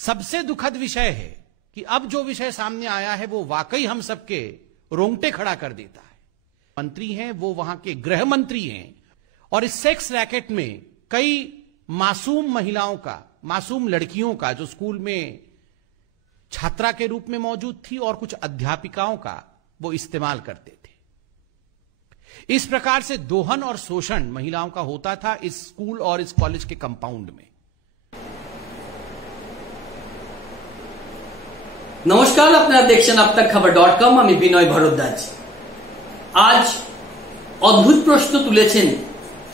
सबसे दुखद विषय है कि अब जो विषय सामने आया है वो वाकई हम सबके रोंगटे खड़ा कर देता है। मंत्री हैं वो वहां के गृह मंत्री हैं और इस सेक्स रैकेट में कई मासूम महिलाओं का, मासूम लड़कियों का जो स्कूल में छात्रा के रूप में मौजूद थी और कुछ अध्यापिकाओं का वो इस्तेमाल करते थे। इस प्रकार से दोहन और शोषण महिलाओं का होता था इस स्कूल और इस कॉलेज के कंपाउंड में। নমস্কার, আপনারা দেখছেন আপনারখবর.com। আমি বিনয় ভরদ্বাজ। আজ অদ্ভুত প্রশ্ন তুলেছেন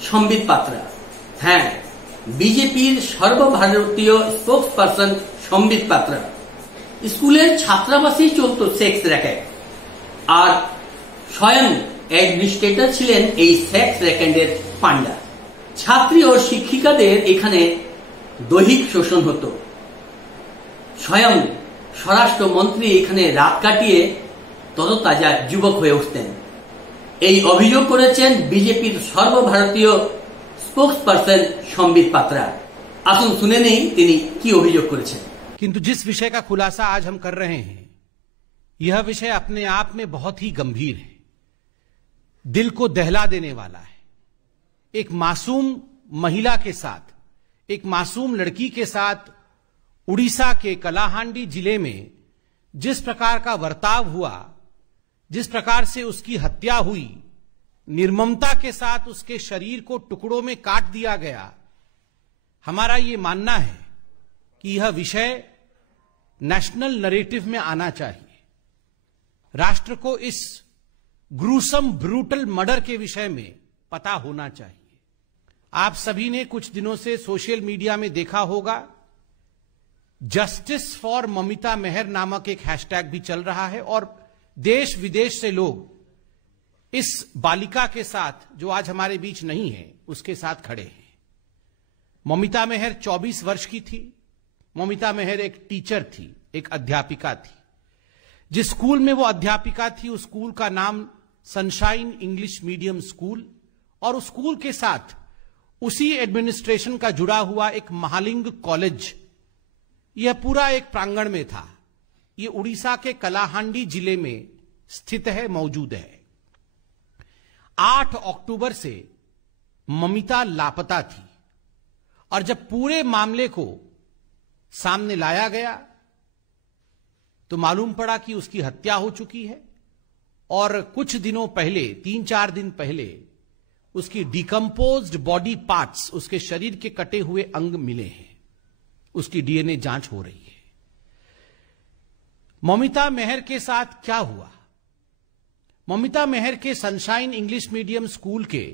সম্বিত পাত্রা। হ্যাঁ, বিজেপির সর্বভারতীয় স্পোকসপারসন সম্বিত পাত্রা। স্কুলের ছাত্রাবাসেই চলত সেক্স র্যাকেট, আর স্বয়ং অ্যাডমিনিস্ট্রেটর ছিলেন এই সেক্স র্যাকেটের পান্ডা। ছাত্রী ও শিক্ষিকাদের এখানে দৈহিক শোষণ হতো। স্বয়ং স্বরাষ্ট্রমন্ত্রী এখানে রাত কাটিয়ে তরতাজা যুবক হয়ে উঠতেন। এই অভিযোগ করেছেন বিজেপির সর্বভারতীয় স্পোকসপারসন সম্বিত পাত্রা। আসুন শুনে নেই তিনি কি অভিযোগ করেছেন। किंतु जिस विषय का खुलासा आज हम कर रहे हैं यह विषय अपने आप में बहुत ही गंभीर है, दिल को दहला देने वाला है। एक मासूम महिला के साथ, एक मासूम लड़की के साथ उड़ीसा के कलाहांडी जिले में जिस प्रकार का बर्ताव हुआ, जिस प्रकार से उसकी हत्या हुई, निर्ममता के साथ उसके शरीर को टुकड़ों में काट दिया गया, हमारा यह मानना है कि यह विषय नेशनल नरेटिव में आना चाहिए। राष्ट्र को इस ग्रूसम ब्रूटल मर्डर के विषय में पता होना चाहिए। आप सभी ने कुछ दिनों से सोशल मीडिया में देखा होगा, जस्टिस फॉर ममिता मेहर नामक एक हैशटैग भी चल रहा है और देश विदेश से लोग इस बालिका के साथ, जो आज हमारे बीच नहीं है, उसके साथ खड़े हैं। ममिता मेहर 24 वर्ष की थी। ममिता मेहर एक टीचर थी, एक अध्यापिका थी। जिस स्कूल में वो अध्यापिका थी उस स्कूल का नाम सनशाइन इंग्लिश मीडियम स्कूल, और उस स्कूल के साथ उसी एडमिनिस्ट्रेशन का जुड़ा हुआ एक महालिंग कॉलेज, यह पूरा एक प्रांगण में था। यह उड़ीसा के कलाहांडी जिले में स्थित है, मौजूद है। 8 अक्टूबर से ममिता लापता थी और जब पूरे मामले को सामने लाया गया तो मालूम पड़ा कि उसकी हत्या हो चुकी है और कुछ दिनों पहले, 3-4 दिन पहले, उसकी डिकम्पोज्ड बॉडी पार्ट्स, उसके शरीर के कटे हुए अंग मिले हैं। उसकी डीएनए जांच हो रही है। ममिता मेहर के साथ क्या हुआ? ममिता मेहर के सनशाइन इंग्लिश मीडियम स्कूल के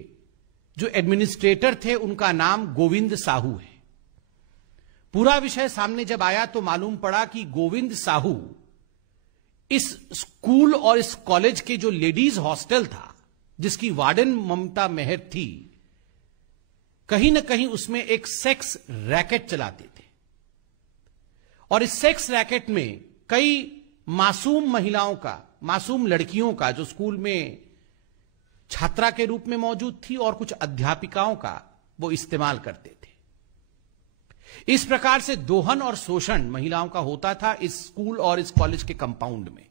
जो एडमिनिस्ट्रेटर थे उनका नाम गोविंद साहू है। पूरा विषय सामने जब आया तो मालूम पड़ा कि गोविंद साहू इस स्कूल और इस कॉलेज के जो लेडीज हॉस्टल था, जिसकी वार्डन ममता मेहर थी, कहीं ना कहीं उसमें एक सेक्स रैकेट चलाते थे। और इस सेक्स रैकेट में कई मासूम महिलाओं का, मासूम लड़कियों का, जो स्कूल में छात्रा के रूप में मौजूद थी और कुछ अध्यापिकाओं का वो इस्तेमाल करते थे। इस प्रकार से दोहन और शोषण महिलाओं का होता था इस स्कूल और इस कॉलेज के कंपाउंड में।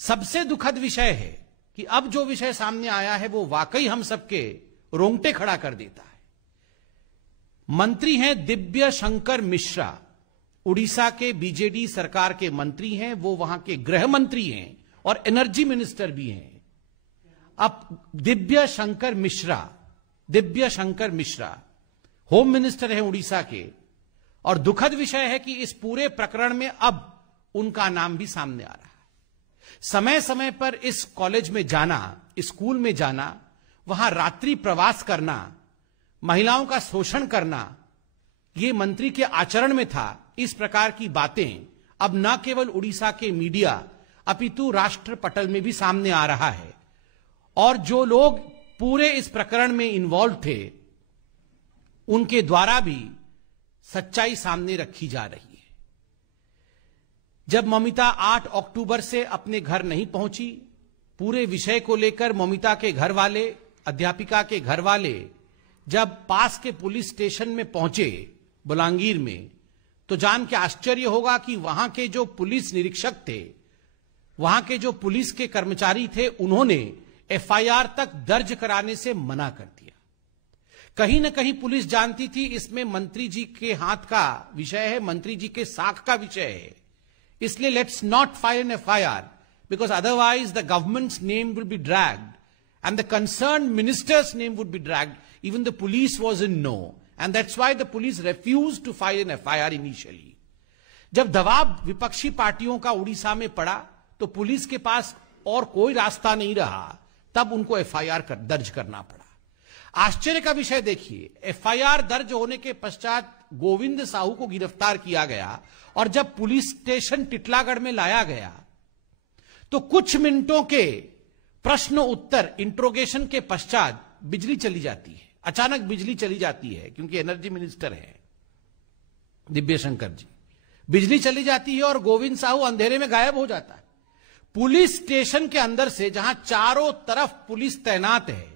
सबसे दुखद विषय है कि अब जो विषय सामने आया है वो वाकई हम सबके रोंगटे खड़ा कर देता है। मंत्री हैं दिव्य शंकर मिश्रा, उड़ीसा के बीजेडी सरकार के मंत्री हैं। वो वहां के गृह मंत्री हैं और एनर्जी मिनिस्टर भी हैं। अब दिव्य शंकर मिश्रा होम मिनिस्टर हैं उड़ीसा के, और दुखद विषय है कि इस पूरे प्रकरण में अब उनका नाम भी सामने आ रहा है। समय समय पर इस कॉलेज में जाना, इस स्कूल में जाना, वहां रात्रि प्रवास करना, महिलाओं का शोषण करना, यह मंत्री के आचरण में था। इस प्रकार की बातें अब न केवल उड़ीसा के मीडिया अपितु राष्ट्र पटल में भी सामने आ रहा है, और जो लोग पूरे इस प्रकरण में इन्वॉल्व थे उनके द्वारा भी सच्चाई सामने रखी जा रही है। जब ममिता 8 अक्टूबर से अपने घर नहीं पहुंची, पूरे विषय को लेकर ममिता के घर वाले, अध्यापिका के घर वाले जब पास के पुलिस स्टेशन में पहुंचे बलांगीर में, तो जान के आश्चर्य होगा कि वहां के जो पुलिस निरीक्षक थे, वहां के जो पुलिस के कर्मचारी थे, उन्होंने एफआईआर तक दर्ज कराने से मना कर दिया। कहीं ना कहीं पुलिस जानती थी इसमें मंत्री जी के हाथ का विषय है, मंत्री जी के साख का विषय है, इसलिए let's not file an FIR because otherwise the governments name will be dragged and the concerned minister's name would be dragged. Even the police was in no. And that's why the police refused to file an FIR initially. जब दबाव विपक्षी पार्टियों का उड़ीसा में पड़ा तो police के पास और कोई रास्ता नहीं रहा, तब उनको एफआईआर दर्ज करना पड़ा। आश्चर्य का विषय देखिए, एफआईआर दर्ज होने के पश्चात गोविंद साहू को गिरफ्तार किया गया और जब पुलिस स्टेशन टिटलागढ़ में लाया गया तो कुछ मिनटों के प्रश्न उत्तर इंट्रोगेशन के पश्चात बिजली चली जाती है। अचानक बिजली चली जाती है क्योंकि एनर्जी मिनिस्टर है दिव्य शंकर जी। बिजली चली जाती है और गोविंद साहू अंधेरे में गायब हो जाता है। पुलिस स्टेशन के अंदर से, जहां चारों तरफ पुलिस तैनात है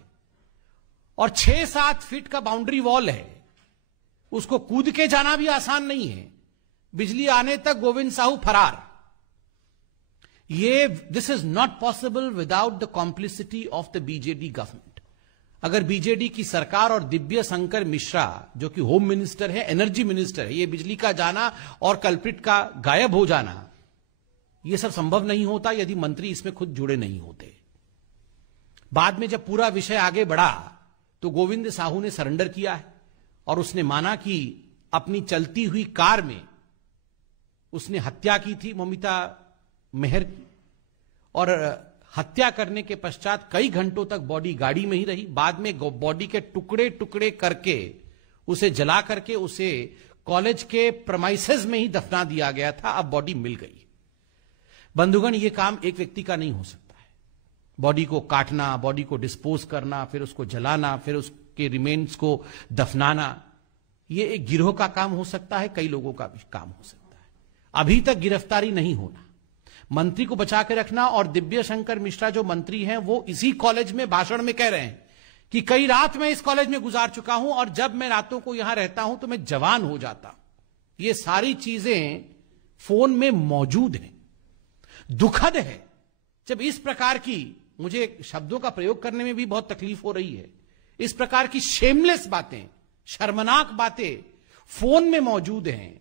और 6-7 फीट का बाउंड्री वॉल है, उसको कूद के जाना भी आसान नहीं है। बिजली आने तक गोविंद साहू फरार। This is not possible without the complicity of the BJD government. अगर बीजेडी की सरकार और दिव्य शंकर मिश्रा जो कि होम मिनिस्टर है, एनर्जी मिनिस्टर है, ये बिजली का जाना और कल्प्रिट का गायब हो जाना, यह सब संभव नहीं होता यदि मंत्री इसमें खुद जुड़े नहीं होते। बाद में जब पूरा विषय आगे बढ़ा तो गोविंद साहू ने सरेंडर किया है और उसने माना कि अपनी चलती हुई कार में उसने हत्या की थी ममिता मेहर की, और हत्या करने के पश्चात कई घंटों तक बॉडी गाड़ी में ही रही। बाद में बॉडी के टुकड़े टुकड़े करके उसे जला करके उसे कॉलेज के प्रेमाइसेस में ही दफना दिया गया था। अब बॉडी मिल गई। बंधुगण, यह काम एक व्यक्ति का नहीं हो सकता है। बॉडी को काटना, बॉडी को डिस्पोज करना, फिर उसको जलाना, फिर उसके रिमेन्स को दफनाना, यह एक गिरोह का काम हो सकता है, कई लोगों का भी काम हो सकता है। अभी तक गिरफ्तारी नहीं होना, मंत्री को बचा के रखना। और दिव्य शंकर मिश्रा जो मंत्री हैं वो इसी कॉलेज में भाषण में कह रहे हैं कि कई रात मैं इस कॉलेज में गुजार चुका हूं और जब मैं रातों को यहां रहता हूं तो मैं जवान हो जाता हूं। ये सारी चीजें फोन में मौजूद हैं। दुखद है जब इस प्रकार की, मुझे शब्दों का प्रयोग करने में भी बहुत तकलीफ हो रही है, इस प्रकार की शेमलेस बातें, शर्मनाक बातें फोन में मौजूद हैं,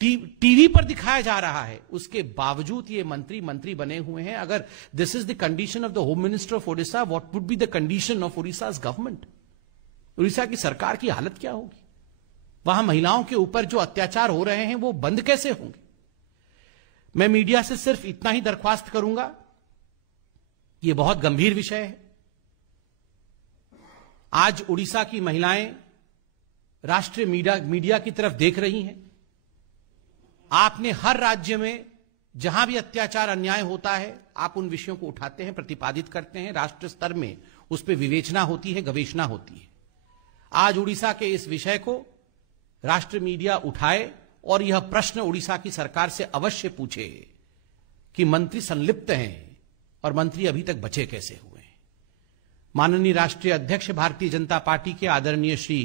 टीवी पर दिखाया जा रहा है, उसके बावजूद ये मंत्री बने हुए हैं। अगर this is the condition of the home minister of Odisha, what would be the condition of Odisha's government? Orissa की सरकार की हालत क्या होगी? वहां महिलाओं के ऊपर जो अत्याचार हो रहे हैं वो बंद कैसे होंगे? मैं मीडिया से सिर्फ इतना ही दरख्वास्त करूंगा, यह बहुत गंभीर विषय है। आज उड़ीसा की महिलाएं राष्ट्रीय मीडिया की तरफ देख रही हैं। आपने हर राज्य में जहां भी अत्याचार अन्याय होता है, आप उन विषयों को उठाते हैं, प्रतिपादित करते हैं, राष्ट्र स्तर में उस पर विवेचना होती है, गवेषणा होती है। आज उड़ीसा के इस विषय को राष्ट्र मीडिया उठाए और यह प्रश्न उड़ीसा की सरकार से अवश्य पूछे कि मंत्री संलिप्त हैं और मंत्री अभी तक बचे कैसे हुए हैं। माननीय राष्ट्रीय अध्यक्ष भारतीय जनता पार्टी के आदरणीय श्री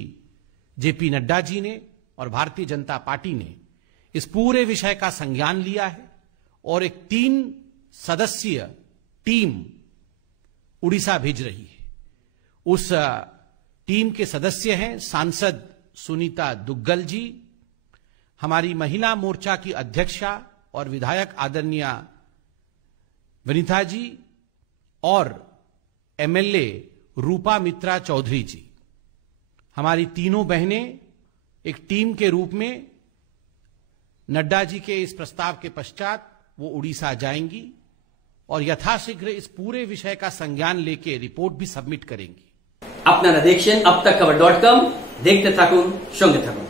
जेपी नड्डा जी ने और भारतीय जनता पार्टी ने इस पूरे विषय का संज्ञान लिया है और एक 3 सदस्यीय टीम उड़ीसा भेज रही है। उस टीम के सदस्य हैं सांसद सुनीता दुग्गल जी, हमारी महिला मोर्चा की अध्यक्षा और विधायक आदरणीय वनिता जी और एमएलए रूपा मित्रा चौधरी जी। हमारी तीनों बहनें एक टीम के रूप में नड्डा जी के इस प्रस्ताव के पश्चात वो उड़ीसा जाएंगी और यथाशीघ्र इस पूरे विषय का संज्ञान लेके रिपोर्ट भी सबमिट करेंगी। আপনারা দেখছেন আপতাকখবর.com, দেখতে থাকুন, সঙ্গে থাকুন।